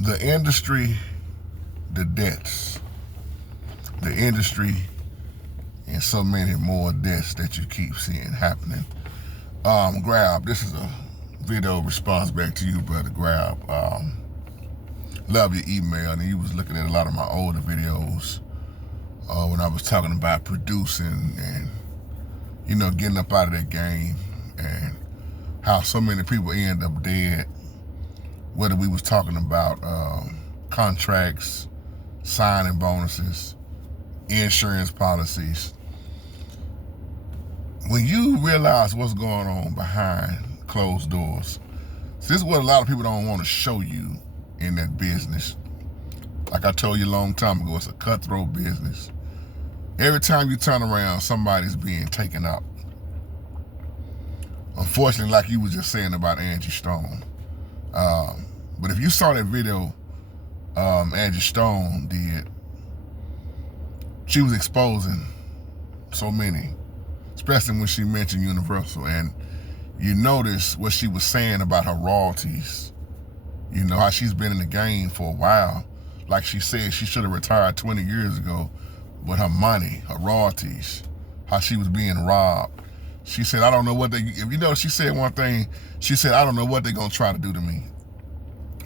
The industry, the deaths, the industry, and so many more deaths that you keep seeing happening. Grab, this is a video response back to you, brother Grab. Love your email, and you was looking at a lot of my older videos when I was talking about producing and, you know, getting up out of that game and how so many people end up dead, whether we was talking about contracts, signing bonuses, insurance policies. When you realize what's going on behind closed doors, this is what a lot of people don't want to show you in that business. Like I told you a long time ago, it's a cutthroat business. Every time you turn around, somebody's being taken out. Unfortunately, like you were just saying about Angie Stone. But if you saw that video Angie Stone did, she was exposing so many, especially when she mentioned Universal. And you notice what she was saying about her royalties. You know, how she's been in the game for a while. Like she said, she should have retired 20 years ago, but her money, her royalties, how she was being robbed. She said, I don't know what they, if you know, she said one thing, she said, I don't know what they're gonna try to do to me,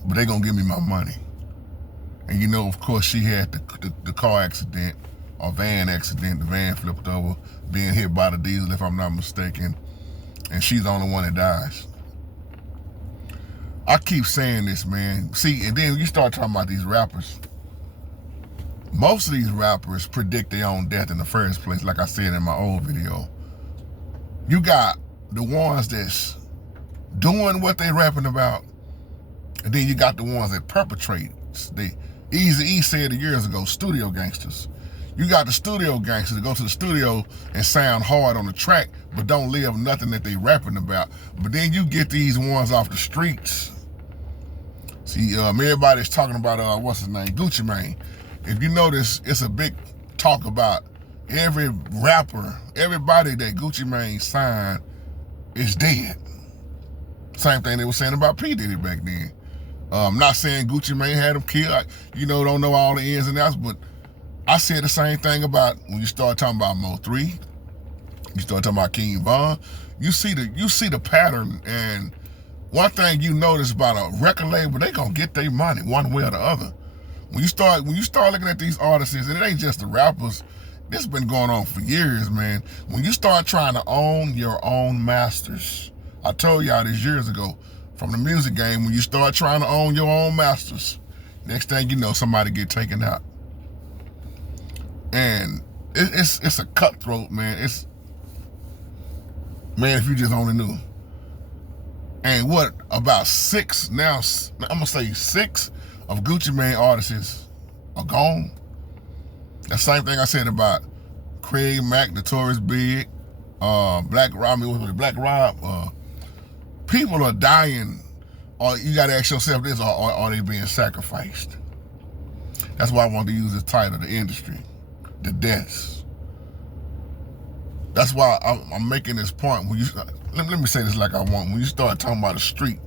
but they're gonna give me my money. And you know, of course, she had the car accident, or van accident, the van flipped over, being hit by the diesel, if I'm not mistaken, and she's the only one that dies. I keep saying this, man. See, and then you start talking about these rappers. Most of these rappers predict their own death in the first place, like I said in my old video. You got the ones that's doing what they rapping about, and then you got the ones that perpetrate. Eazy-E said it years ago, studio gangsters. You got the studio gangsters that go to the studio and sound hard on the track, but don't live nothing that they rapping about. But then you get these ones off the streets. See, everybody's talking about, what's his name, Gucci Mane. If you notice, it's a big talk about every rapper, everybody that Gucci Mane signed is dead. Same thing they were saying about P. Diddy back then. Not saying Gucci Mane had him killed. You know, don't know all the ins and outs, but I said the same thing about when you start talking about Mo3, you start talking about King Von, you see the pattern. And one thing you notice about a record label, they gonna get their money one way or the other. When you start looking at these artists, and it ain't just the rappers, this has been going on for years, man. When you start trying to own your own masters, I told y'all this years ago, from the music game, when you start trying to own your own masters, next thing you know, somebody get taken out. And it's a cutthroat, man. Man, if you just only knew. And what, about 6, now I'm gonna say 6 of Gucci Mane artists are gone. The same thing I said about Craig Mack, Notorious Big, Black Rob. People are dying, or you gotta ask yourself this, or are they being sacrificed? That's why I want to use this title, the industry, the deaths. That's why I'm making this point. When you let me say this like I want. When you start talking about a street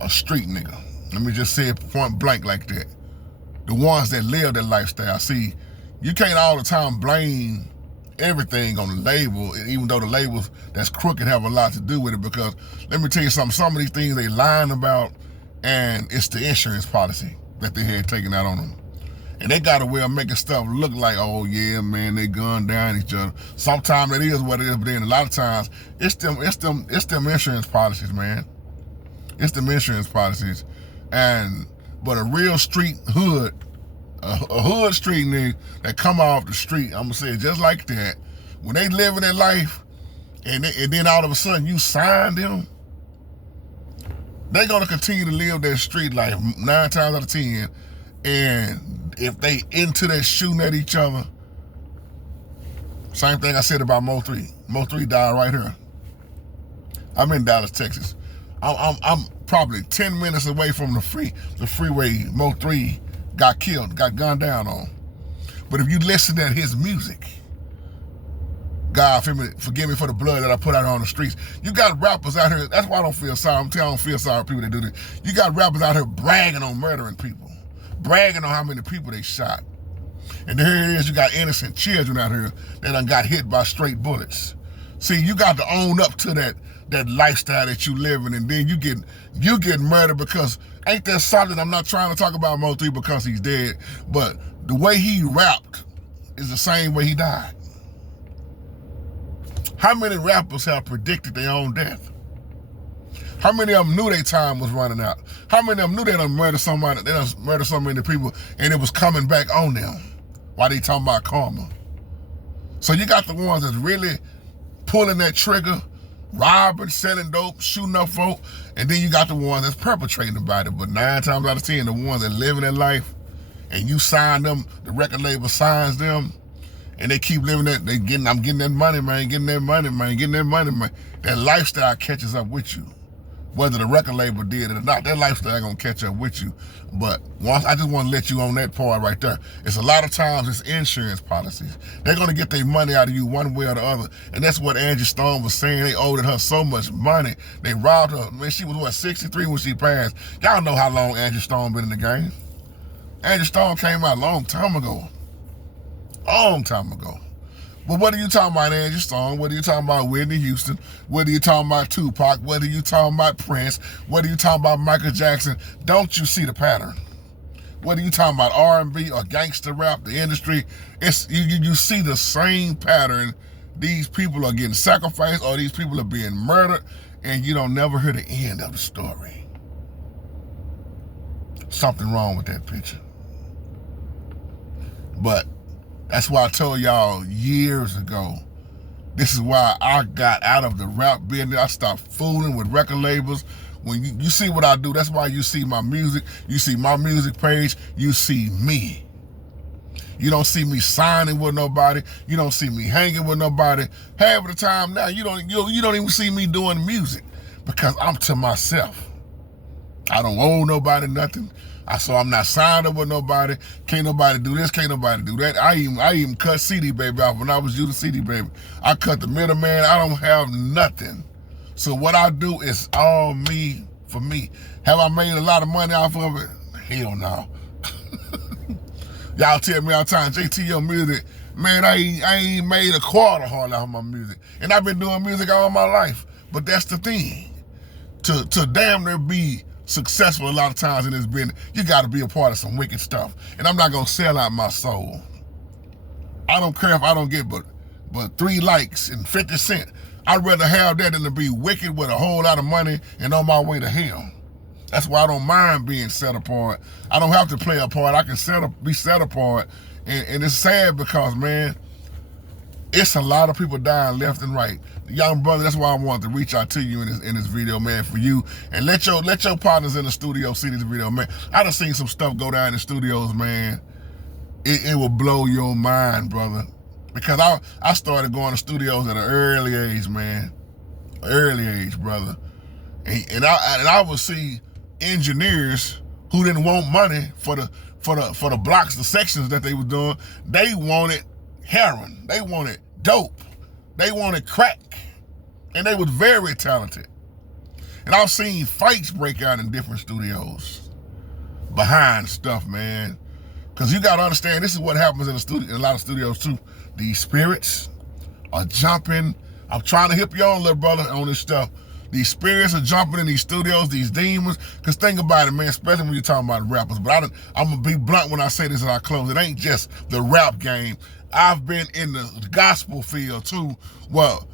nigga, let me just say it point blank like that. The ones that live that lifestyle. See, you can't all the time blame everything on the label, even though the labels that's crooked have a lot to do with it, because let me tell you something, some of these things they lying about, and it's the insurance policy that they had taken out on them. And they got a way of making stuff look like, oh yeah, man, they gunned down each other. Sometimes it is what it is, but then a lot of times it's them insurance policies, man. It's them insurance policies. But a real street hood, a hood street nigga that come off the street, I'm gonna say it just like that, when they living their life, and then all of a sudden you sign them, they're gonna continue to live their street life 9 times out of 10. And if they into that shooting at each other, same thing I said about Mo3. Mo3 died right here. I'm in Dallas, Texas. I'm probably 10 minutes away from the freeway Mo3 got killed, got gunned down on. But if you listen to his music, God forgive me for the blood that I put out on the streets. You got rappers out here, that's why I don't feel sorry. I'm telling you, I don't feel sorry for people that do this. You got rappers out here bragging on murdering people. bragging on how many people they shot. And here it is, you got innocent children out here that done got hit by straight bullets. See, you got to own up to that lifestyle that you live in, and then you get murdered because ain't that something? I'm not trying to talk about Mo3 because he's dead, but the way he rapped is the same way he died. How many rappers have predicted their own death? How many of them knew their time was running out? How many of them knew they done murdered somebody, they done murdered so many people, and it was coming back on them? Why they talking about karma? So you got the ones that's really pulling that trigger, robbing, selling dope, shooting up folk, and then you got the ones that's perpetrating about it. But 9 times out of 10, the ones that living their life, and you sign them, the record label signs them, and they keep living that, I'm getting that money, man, getting that money, man. That lifestyle catches up with you. Whether the record label did it or not, that lifestyle gonna catch up with you. But once, I just wanna let you on that part right there. It's a lot of times it's insurance policies. They're gonna get their money out of you one way or the other. And that's what Angie Stone was saying. They owed her so much money. They robbed her. Man, she was, what, 63 when she passed. Y'all know how long Angie Stone been in the game. Angie Stone came out a long time ago. But what are you talking about, Angie Stone? What are you talking about, Whitney Houston? What are you talking about, Tupac? What are you talking about, Prince? What are you talking about, Michael Jackson? Don't you see the pattern? What are you talking about, R&B or gangster rap, the industry? It's you see the same pattern. These people are getting sacrificed or these people are being murdered, and you don't never hear the end of the story. Something wrong with that picture. But that's why I told y'all years ago, this is why I got out of the rap business. I stopped fooling with record labels. When you see what I do, that's why you see my music. You see my music page. You see me. You don't see me signing with nobody. You don't see me hanging with nobody. Half of the time now, you don't even see me doing music because I'm to myself. I don't owe nobody nothing. So I'm not signed up with nobody. Can't nobody do this, can't nobody do that. I even cut CD Baby off when I was using CD Baby. I cut the middleman. I don't have nothing. So what I do is all me for me. Have I made a lot of money off of it? Hell no. Y'all tell me all the time, JT, your music, man, I ain't made a quarter hardly off my music. And I've been doing music all my life. But that's the thing. To damn near be successful a lot of times in this business, you got to be a part of some wicked stuff. And I'm not going to sell out my soul. I don't care if I don't get but 3 likes and 50 cents. I'd rather have that than to be wicked with a whole lot of money and on my way to hell. That's why I don't mind being set apart. I don't have to play a part. I can be set apart. And it's sad because, man, it's a lot of people dying left and right. Young brother, that's why I wanted to reach out to you in this video, man, for you. And let your partners in the studio see this video, man. I done seen some stuff go down in the studios, man. It will blow your mind, brother. Because I started going to studios at an early age, man. Early age, brother. And I would see engineers who didn't want money for the blocks, the sections that they were doing. They wanted heroin. They wanted dope. They wanted crack. And they was very talented. And I've seen fights break out in different studios behind stuff, man. Because you got to understand, this is what happens in a lot of studios too. These spirits are jumping. I'm trying to hip you on, little brother, on this stuff. These spirits are jumping in these studios, these demons. Because think about it, man, especially when you're talking about rappers. But I'm going to be blunt when I say this and I close. It ain't just the rap game. I've been in the gospel field too. Well,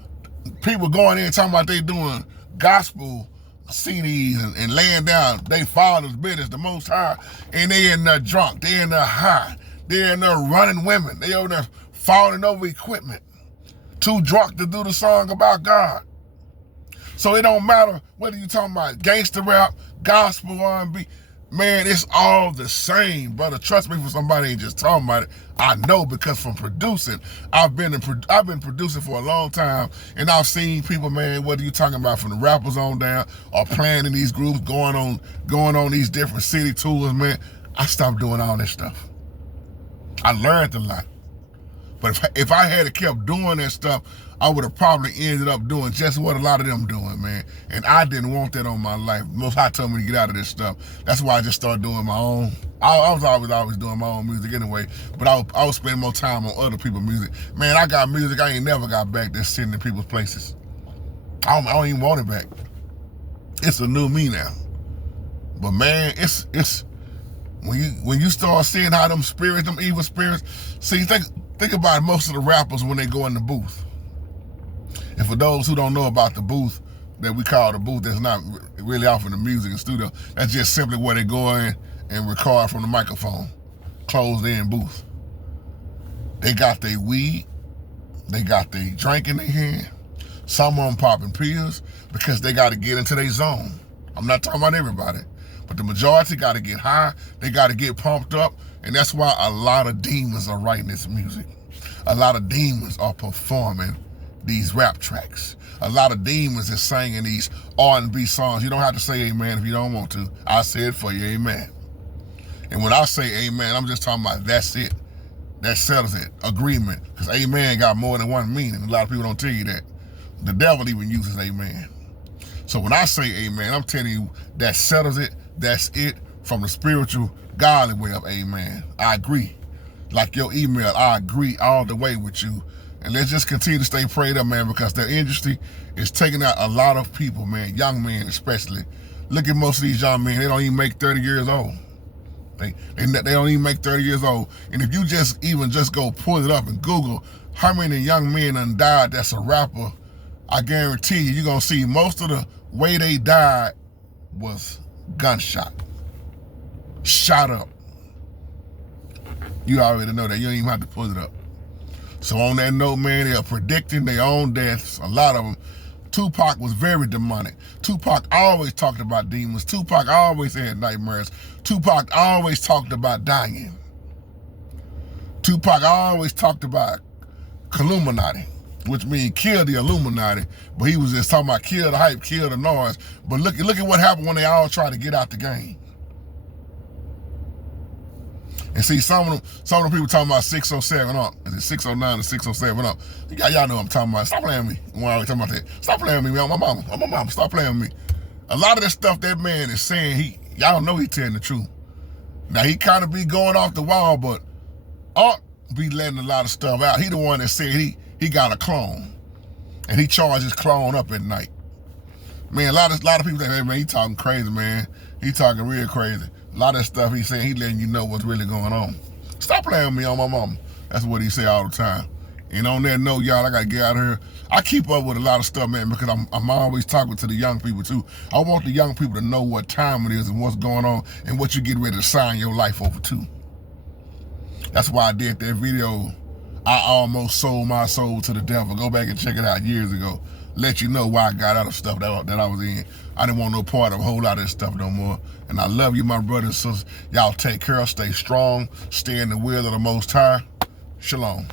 people going in talking about they doing gospel CDs and laying down they father's business, the Most High, and they in there drunk, they in there high, they in there running women, they over there falling over equipment, too drunk to do the song about God. So it don't matter whether you talking about gangster rap, gospel, R&B, man, it's all the same, brother. Trust me, for somebody ain't just talking about it. I know, because from producing, I've been producing for a long time, and I've seen people, man, whether you talking about from the rappers on down or playing in these groups, going on these different city tours, man. I stopped doing all this stuff. I learned a lot. But if I had kept doing that stuff, I would have probably ended up doing just what a lot of them doing, man. And I didn't want that on my life. Most High told me to get out of this stuff. That's why I just started doing my own. I was always doing my own music anyway, but I was spending more time on other people's music. Man, I got music I ain't never got back that's sitting in people's places. I don't even want it back. It's a new me now. But man, it's when you start seeing how them spirits, them evil spirits, see, think about it, most of the rappers when they go in the booth. And for those who don't know about the booth that we call the booth, that's not really off in the music and studio, that's just simply where they go in and record from the microphone, closed in booth. They got their weed, they got their drink in their hand, some of them popping pills because they got to get into their zone. I'm not talking about everybody, but the majority got to get high, they got to get pumped up, and that's why a lot of demons are writing this music. A lot of demons are performing these rap tracks. A lot of demons is singing these R&B songs. You don't have to say amen if you don't want to. I say it for you, amen. And when I say amen, I'm just talking about that's it. That settles it. Agreement. Because amen got more than one meaning. A lot of people don't tell you that. The devil even uses amen. So when I say amen, I'm telling you that settles it. That's it from the spiritual, godly way of amen. I agree. Like your email, I agree all the way with you. And let's just continue to stay prayed up, man, because the industry is taking out a lot of people, man, young men especially. Look at most of these young men, they don't even make 30 years old. They don't even make 30 years old. And if you just go pull it up and Google how many young men done died that's a rapper, I guarantee you're going to see most of the way they died was gunshot. Shot up. You already know that. You don't even have to pull it up. So on that note, man, they are predicting their own deaths, a lot of them. Tupac was very demonic. Tupac always talked about demons. Tupac always had nightmares. Tupac always talked about dying. Tupac always talked about Illuminati, which means kill the Illuminati, but he was just talking about kill the hype, kill the noise. But look at what happened when they all tried to get out the game. And see, some of them people talking about 607 up. Is it 609 or 607 up? Y'all know what I'm talking about. Stop playing with me. When I was talking about that. Stop playing with me, man. I'm my mama. Stop playing with me. A lot of that stuff that man is saying, y'all know he telling the truth. Now, he kind of be going off the wall, but Art be letting a lot of stuff out. He the one that said he got a clone. And he charged his clone up at night. Man, a lot of people think, hey, man, he talking crazy, man. He talking real crazy. A lot of stuff he's saying, he letting you know what's really going on. Stop playing with me on my mama. That's what he say all the time. And on that note, y'all, I got to get out of here. I keep up with a lot of stuff, man, because I'm always talking to the young people, too. I want the young people to know what time it is and what's going on and what you get ready to sign your life over to. That's why I did that video, I almost sold my soul to the devil. Go back and check it out years ago. Let you know why I got out of stuff that I was in. I didn't want no part of a whole lot of that stuff no more. And I love you, my brothers and sisters. Y'all take care, stay strong, stay in the will of the Most High. Shalom.